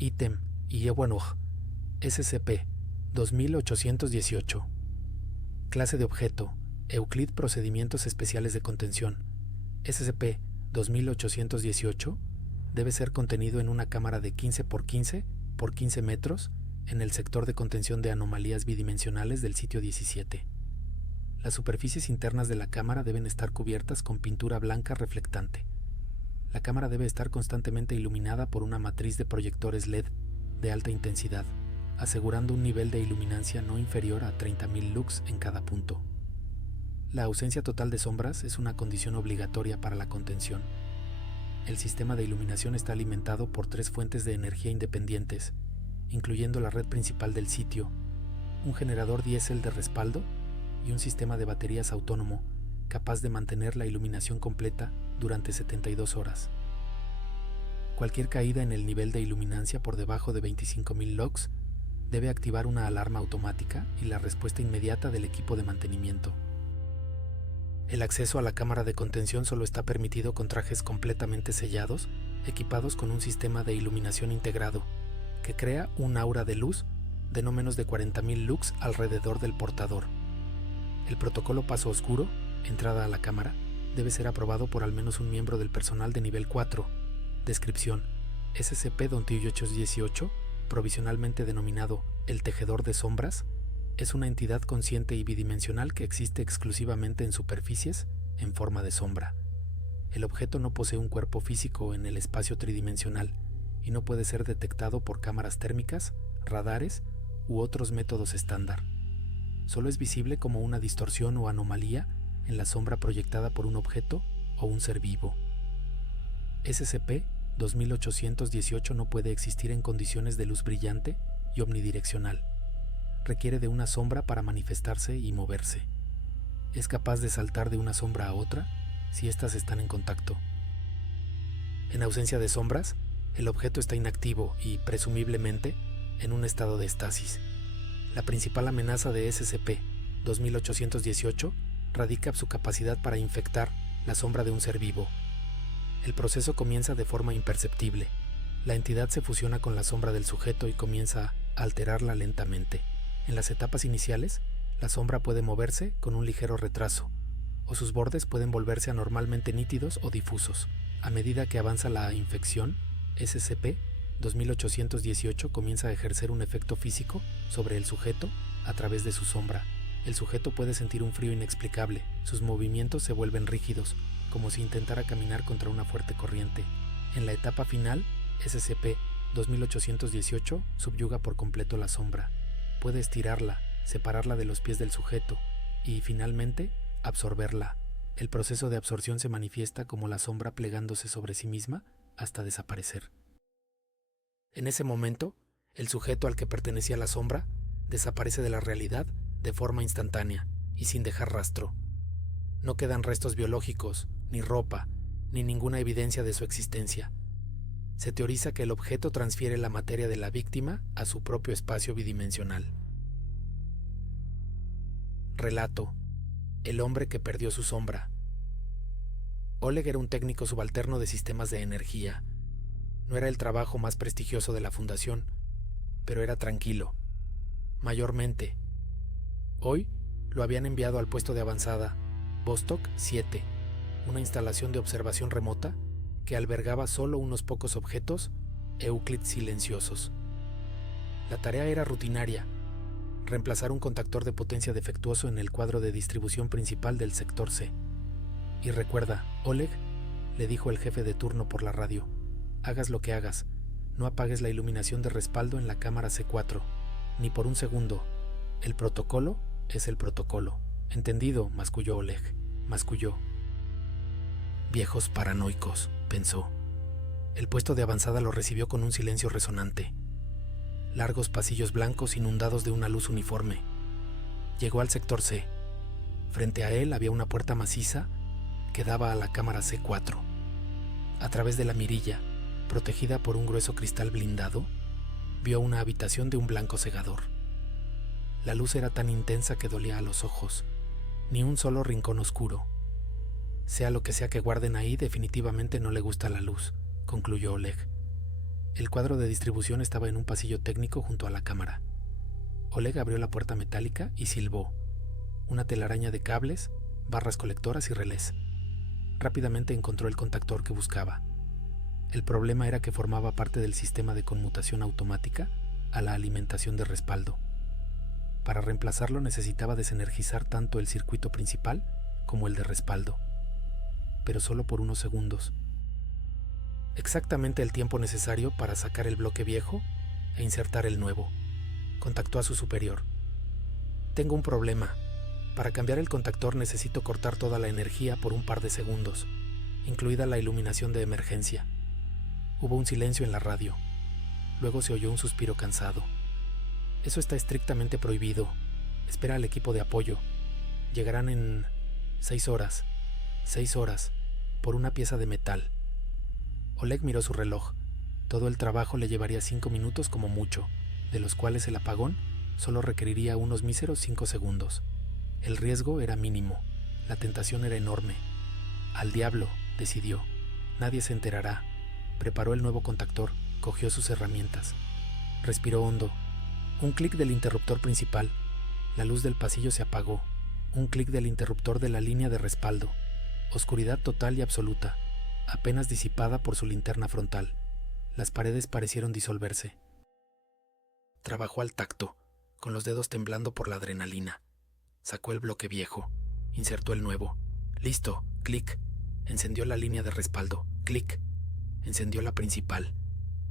Ítem Iewanuj SCP-2818. Clase de objeto: Euclid Procedimientos Especiales de Contención. SCP-2818 debe ser contenido en una cámara de 15 por 15 por 15 metros en el sector de contención de anomalías bidimensionales del sitio 17. Las superficies internas de la cámara deben estar cubiertas con pintura blanca reflectante. La cámara debe estar constantemente iluminada por una matriz de proyectores LED de alta intensidad, asegurando un nivel de iluminancia no inferior a 30.000 lux en cada punto. La ausencia total de sombras es una condición obligatoria para la contención. El sistema de iluminación está alimentado por 3 fuentes de energía independientes, incluyendo la red principal del sitio, un generador diésel de respaldo y un sistema de baterías autónomo capaz de mantener la iluminación completa durante 72 horas. Cualquier caída en el nivel de iluminancia por debajo de 25.000 lux debe activar una alarma automática y la respuesta inmediata del equipo de mantenimiento. El acceso a la cámara de contención solo está permitido con trajes completamente sellados, equipados con un sistema de iluminación integrado, que crea un aura de luz de no menos de 40.000 lux alrededor del portador. El protocolo paso oscuro, entrada a la cámara, debe ser aprobado por al menos un miembro del personal de nivel 4. Descripción: SCP-2818, provisionalmente denominado el Tejedor de Sombras, es una entidad consciente y bidimensional que existe exclusivamente en superficies en forma de sombra. El objeto no posee un cuerpo físico en el espacio tridimensional y no puede ser detectado por cámaras térmicas, radares u otros métodos estándar. Solo es visible como una distorsión o anomalía en la sombra proyectada por un objeto o un ser vivo. SCP-2818 no puede existir en condiciones de luz brillante y omnidireccional. Requiere de una sombra para manifestarse y moverse. Es capaz de saltar de una sombra a otra si éstas están en contacto. En ausencia de sombras, el objeto está inactivo y, presumiblemente, en un estado de estasis. La principal amenaza de SCP-2818 radica en su capacidad para infectar la sombra de un ser vivo. El proceso comienza de forma imperceptible. La entidad se fusiona con la sombra del sujeto y comienza a alterarla lentamente. En las etapas iniciales, la sombra puede moverse con un ligero retraso, o sus bordes pueden volverse anormalmente nítidos o difusos. A medida que avanza la infección, SCP-2818 comienza a ejercer un efecto físico sobre el sujeto a través de su sombra. El sujeto puede sentir un frío inexplicable, sus movimientos se vuelven rígidos, como si intentara caminar contra una fuerte corriente. En la etapa final, SCP-2818 subyuga por completo la sombra. Puede estirarla, separarla de los pies del sujeto y, finalmente, absorberla. El proceso de absorción se manifiesta como la sombra plegándose sobre sí misma hasta desaparecer. En ese momento, el sujeto al que pertenecía la sombra desaparece de la realidad de forma instantánea y sin dejar rastro. No quedan restos biológicos, ni ropa, ni ninguna evidencia de su existencia. Se teoriza que el objeto transfiere la materia de la víctima a su propio espacio bidimensional. Relato: el hombre que perdió su sombra. Oleg era un técnico subalterno de sistemas de energía. No era el trabajo más prestigioso de la fundación, pero era tranquilo. Mayormente. Hoy lo habían enviado al puesto de avanzada Vostok 7, una instalación de observación remota que albergaba solo unos pocos objetos Euclid silenciosos. La tarea era rutinaria: reemplazar un contactor de potencia defectuoso en el cuadro de distribución principal del sector C. Y recuerda, Oleg, le dijo el jefe de turno por la radio, hagas lo que hagas, no apagues la iluminación de respaldo en la cámara C4, ni por un segundo. El protocolo es el protocolo. Entendido, masculló Oleg, masculló. Viejos paranoicos, pensó. El puesto de avanzada lo recibió con un silencio resonante. Largos pasillos blancos inundados de una luz uniforme. Llegó al sector C. Frente a él había una puerta maciza que daba a la cámara C4. A través de la mirilla, protegida por un grueso cristal blindado, vio una habitación de un blanco cegador. La luz era tan intensa que dolía a los ojos. Ni un solo rincón oscuro. Sea lo que sea que guarden ahí, definitivamente no le gusta la luz, concluyó Oleg. El cuadro de distribución estaba en un pasillo técnico junto a la cámara. Oleg abrió la puerta metálica y silbó. Una telaraña de cables, barras colectoras y relés. Rápidamente encontró el contactor que buscaba. El problema era que formaba parte del sistema de conmutación automática a la alimentación de respaldo. Para reemplazarlo necesitaba desenergizar tanto el circuito principal como el de respaldo, pero solo por unos segundos. Exactamente el tiempo necesario para sacar el bloque viejo e insertar el nuevo. Contactó a su superior. Tengo un problema. Para cambiar el contactor necesito cortar toda la energía por un par de segundos, incluida la iluminación de emergencia. Hubo un silencio en la radio. Luego se oyó un suspiro cansado. Eso está estrictamente prohibido. Espera al equipo de apoyo. Llegarán en 6 horas. 6 horas, por una pieza de metal. Oleg miró su reloj. Todo el trabajo le llevaría 5 minutos como mucho, de los cuales el apagón solo requeriría unos míseros 5 segundos. El riesgo era mínimo, la tentación era enorme. Al diablo, decidió. Nadie se enterará. Preparó el nuevo contactor, cogió sus herramientas. Respiró hondo. Un clic del interruptor principal. La luz del pasillo se apagó. Un clic del interruptor de la línea de respaldo. Oscuridad total y absoluta, apenas disipada por su linterna frontal. Las paredes parecieron disolverse. Trabajó al tacto, con los dedos temblando por la adrenalina. Sacó el bloque viejo, insertó el nuevo. Listo, clic. Encendió la línea de respaldo, clic. Encendió la principal.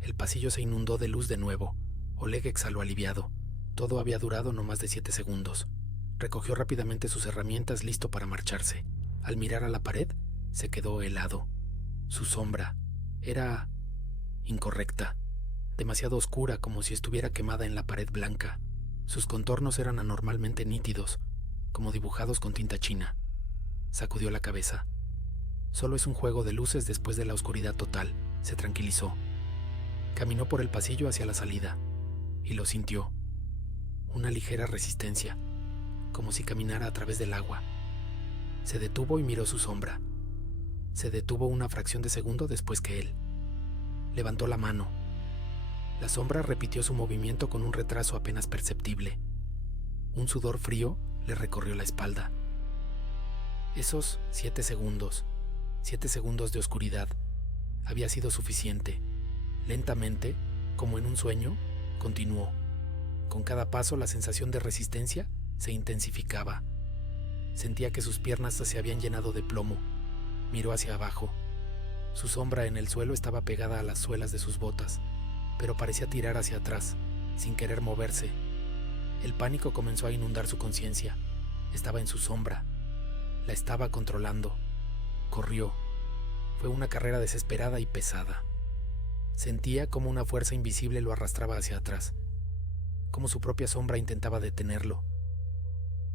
El pasillo se inundó de luz de nuevo. Oleg exhaló aliviado. Todo había durado no más de 7 segundos. Recogió rápidamente sus herramientas listo para marcharse. Al mirar a la pared, se quedó helado. Su sombra era incorrecta, demasiado oscura, como si estuviera quemada en la pared blanca. Sus contornos eran anormalmente nítidos, como dibujados con tinta china. Sacudió la cabeza. Solo es un juego de luces después de la oscuridad total, se tranquilizó. Caminó por el pasillo hacia la salida, y lo sintió. Una ligera resistencia, como si caminara a través del agua. Se detuvo y miró su sombra. Se detuvo una fracción de segundo después que él. Levantó la mano. La sombra repitió su movimiento con un retraso apenas perceptible. Un sudor frío le recorrió la espalda. Esos 7 segundos, 7 segundos de oscuridad, había sido suficiente. Lentamente, como en un sueño, continuó. Con cada paso la sensación de resistencia se intensificaba. Sentía que sus piernas se habían llenado de plomo. Miró hacia abajo. Su sombra en el suelo estaba pegada a las suelas de sus botas, pero parecía tirar hacia atrás, sin querer moverse. El pánico comenzó a inundar su conciencia. Estaba en su sombra. La estaba controlando. Corrió. Fue una carrera desesperada y pesada. Sentía como una fuerza invisible lo arrastraba hacia atrás, como su propia sombra intentaba detenerlo.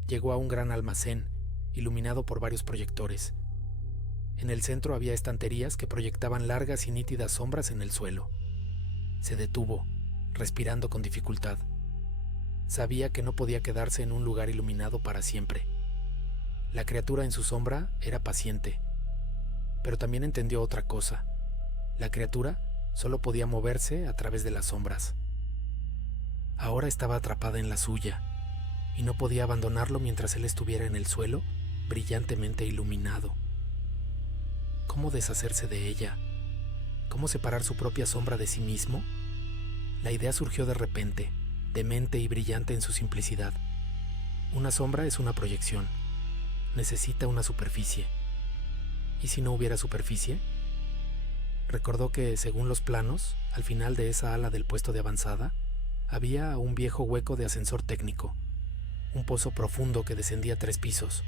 Llegó a un gran almacén, iluminado por varios proyectores. En el centro había estanterías que proyectaban largas y nítidas sombras en el suelo. Se detuvo, respirando con dificultad. Sabía que no podía quedarse en un lugar iluminado para siempre. La criatura en su sombra era paciente, pero también entendió otra cosa. La criatura solo podía moverse a través de las sombras. Ahora estaba atrapada en la suya, y no podía abandonarlo mientras él estuviera en el suelo, brillantemente iluminado. ¿Cómo deshacerse de ella? ¿Cómo separar su propia sombra de sí mismo? La idea surgió de repente, demente y brillante en su simplicidad. Una sombra es una proyección. Necesita una superficie. ¿Y si no hubiera superficie? Recordó que, según los planos, al final de esa ala del puesto de avanzada, había un viejo hueco de ascensor técnico, un pozo profundo que descendía 3 pisos.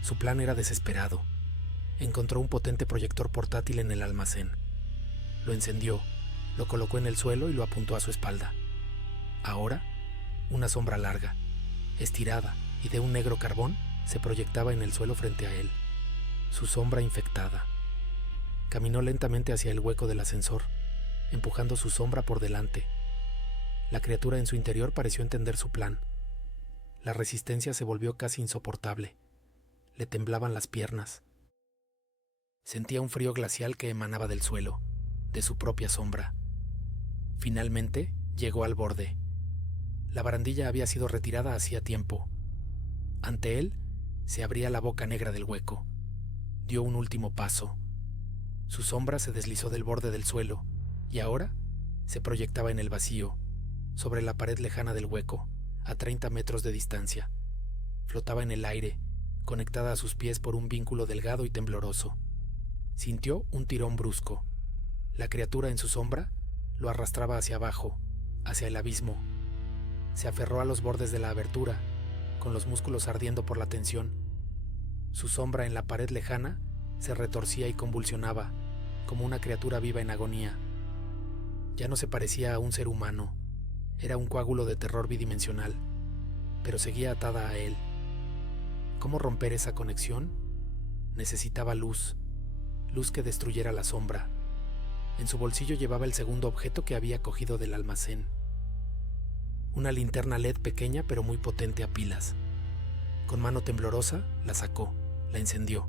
Su plan era desesperado. Encontró un potente proyector portátil en el almacén. Lo encendió, lo colocó en el suelo y lo apuntó a su espalda. Ahora, una sombra larga, estirada y de un negro carbón, se proyectaba en el suelo frente a él. Su sombra infectada. Caminó lentamente hacia el hueco del ascensor, empujando su sombra por delante. La criatura en su interior pareció entender su plan. La resistencia se volvió casi insoportable. Le temblaban las piernas. Sentía un frío glacial que emanaba del suelo, de su propia sombra. Finalmente, llegó al borde. La barandilla había sido retirada hacía tiempo. Ante él, se abría la boca negra del hueco. Dio un último paso. Su sombra se deslizó del borde del suelo, y ahora se proyectaba en el vacío, sobre la pared lejana del hueco, a 30 metros de distancia. Flotaba en el aire, conectada a sus pies por un vínculo delgado y tembloroso. Sintió un tirón brusco. La criatura en su sombra lo arrastraba hacia abajo, hacia el abismo. Se aferró a los bordes de la abertura, con los músculos ardiendo por la tensión. Su sombra en la pared lejana se retorcía y convulsionaba, como una criatura viva en agonía. Ya no se parecía a un ser humano. Era un coágulo de terror bidimensional, pero seguía atada a él. ¿Cómo romper esa conexión? Necesitaba luz, luz que destruyera la sombra. En su bolsillo llevaba el segundo objeto que había cogido del almacén. Una linterna LED pequeña pero muy potente a pilas. Con mano temblorosa la sacó, la encendió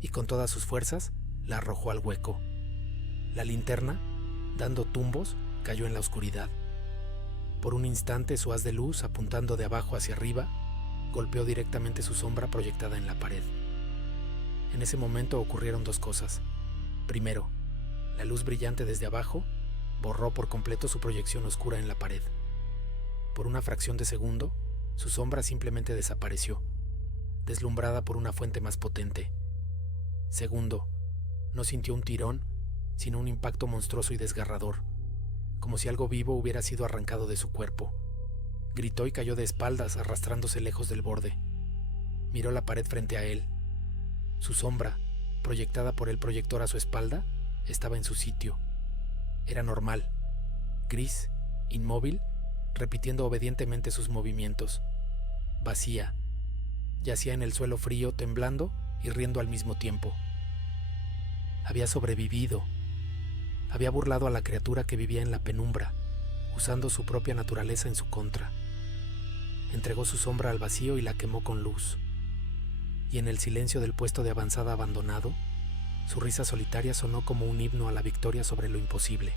y con todas sus fuerzas la arrojó al hueco. La linterna, dando tumbos, cayó en la oscuridad. Por un instante su haz de luz, apuntando de abajo hacia arriba, golpeó directamente su sombra proyectada en la pared. En ese momento ocurrieron dos cosas. Primero, la luz brillante desde abajo borró por completo su proyección oscura en la pared. Por una fracción de segundo, su sombra simplemente desapareció, deslumbrada por una fuente más potente. Segundo, no sintió un tirón, sino un impacto monstruoso y desgarrador, como si algo vivo hubiera sido arrancado de su cuerpo. Gritó y cayó de espaldas, arrastrándose lejos del borde. Miró la pared frente a él. Su sombra, proyectada por el proyector a su espalda, estaba en su sitio. Era normal, gris, inmóvil, repitiendo obedientemente sus movimientos. Vacía. Yacía en el suelo frío, temblando y riendo al mismo tiempo. Había sobrevivido. Había burlado a la criatura que vivía en la penumbra, usando su propia naturaleza en su contra. Entregó su sombra al vacío y la quemó con luz. Y en el silencio del puesto de avanzada abandonado, su risa solitaria sonó como un himno a la victoria sobre lo imposible.